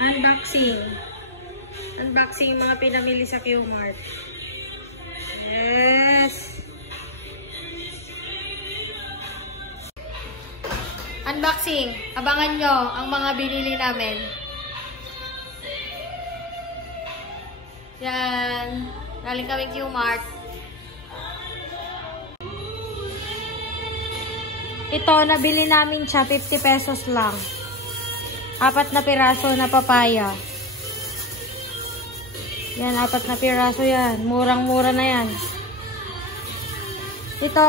Unboxing. Unboxing mga pinamili sa Q-Mart. Yes! Unboxing. Abangan nyo ang mga binili namin. Yan. Galing kami Q-Mart. Ito, nabili namin siya. 50 pesos lang. 4 na piraso na papaya. Yan, 4 na piraso yan. Murang-mura na yan. Ito,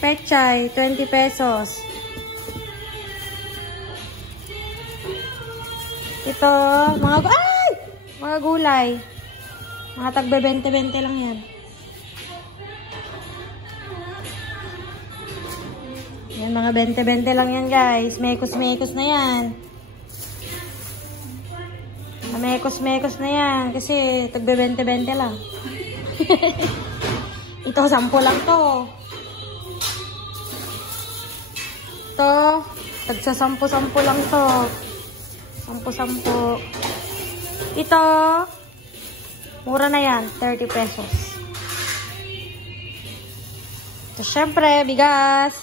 pechay. 20 pesos. Ito, mga gulay. Mga tagbe 20-20 lang yan. Yan, mga 20-20 lang yan, guys. Mekos-mekos na yan. Mekos-mekos na yan. Kasi tagbe 20-20 lang. Ito, 10 lang to. Ito, tagsa 10 lang to. 10. Ito, mura na yan, 30 pesos. Ito, syempre, bigas.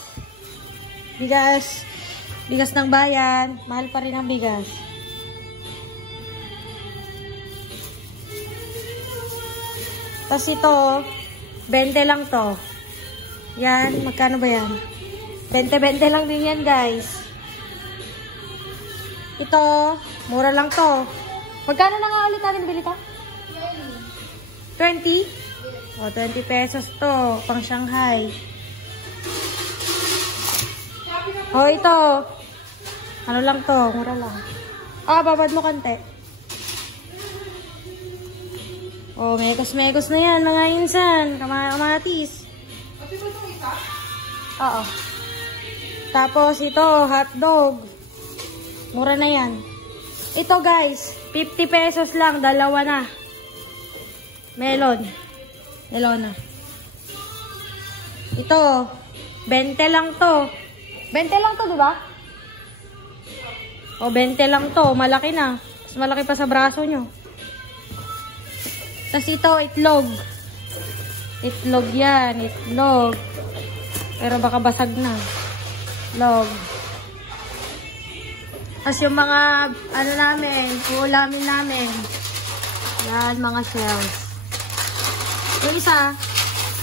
Bigas ng bayan. Mahal pa rin ang bigas. Tapos ito, 20 lang to. Yan, magkano ba yan? 20-20 lang din yan, guys. Ito, mura lang to. Magkano na nga ulit natin bili to? 20? O, 20 pesos to. Pang Shanghai. O, ito. Ano lang to? Mura lang. Babad mo kante. O, mekos-mekos na yan, mga insan. Kamatis. Oo. Tapos, ito, hotdog. Mura na yan. Ito, guys. 50 pesos lang. Dalawa na. Melon. Melona. Ito. 20 lang to. 20 lang to, diba? O, 20 lang to. Malaki na. Mas malaki pa sa braso nyo. Tapos ito, itlog. Itlog yan. Itlog. Pero baka basag na. Itlog. Tapos yung mga, ano namin, uulamin namin. Yan, mga shells. Yung isa,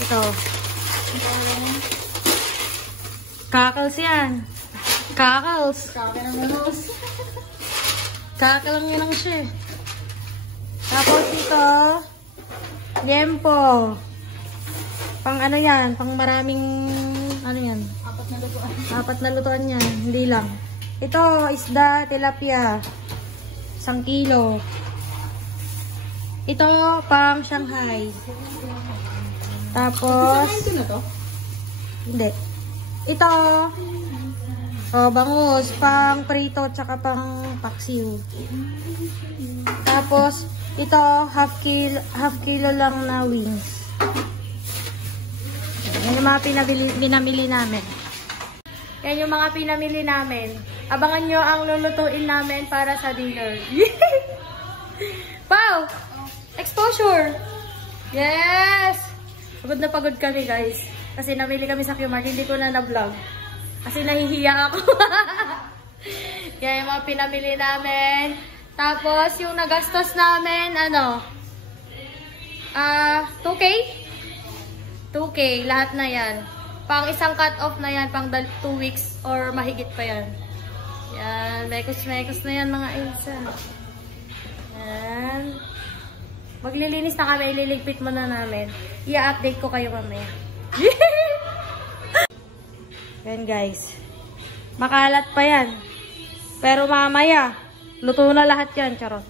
ito. Kakals yan. Kakals. Kakalang yan lang siya. Tapos ito, liempo. Pang ano yan, pang maraming, ano yan? 4 na lutuan. 4 na lutuan yan, hindi lang. Ito, isda, tilapia. 1 kilo. Ito, pang Shanghai. Tapos, hindi. Ito, bangus, pang prito, tsaka pang paksiw. Tapos, ito, half kilo lang na wings. Yan yung mga pinamili namin. Yan yung mga pinamili namin. Abangan nyo ang lulutuin namin para sa dinner. Wow! Exposure! Yes! Pagod na pagod kami, guys. Kasi namili kami sa Q-Mart. Hindi ko na na-vlog. Kasi nahihiya ako. Yan yung mga pinamili namin. Tapos, yung nagastos namin, 2K? 2K, lahat na yan. Pang isang cut-off na yan, pang 2 weeks or mahigit pa yan. Yan, mekos-mekos na yan mga insa. Yan. Maglilinis na kami, ililigpit muna namin. I-update ko kayo mamaya. Yan guys. Makalat pa yan. Pero mamaya, luto na lahat yan, charot.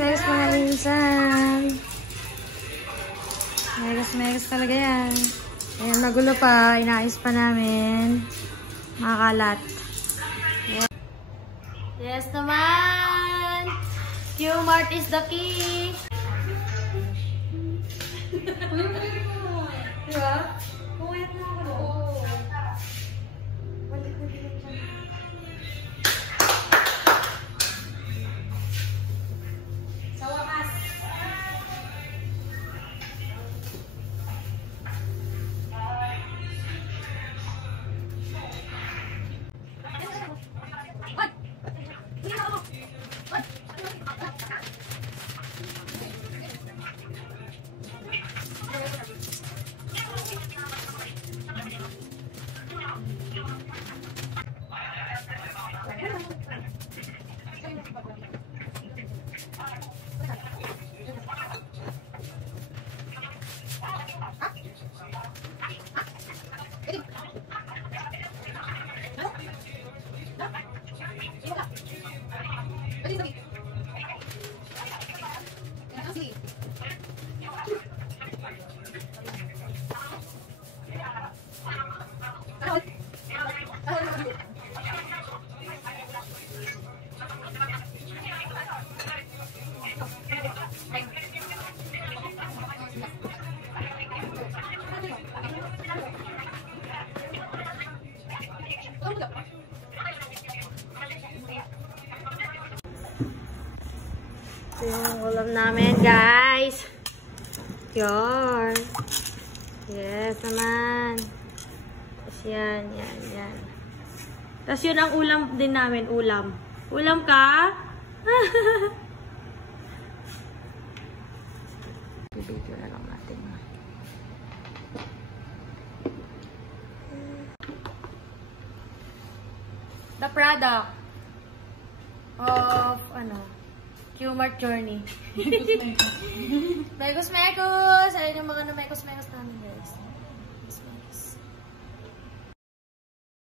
Megas mga minsan. Megas talaga yan. Ayan, magulo pa. Inaayos pa namin. Makakalat. Yes naman! Q-Mart is the key! Diba? Pumayat na ako. Oo. Balik na din siya. Sa wakas. Ito yung ulam namin, guys. Yan. Yes naman. Tapos yan. Tapos yun ang ulam din namin, ulam. Ulam ka? Bibidyo na lang natin. The product of, Q-Mart Journey. Mekos! Ayun yung mga mekos namin, guys.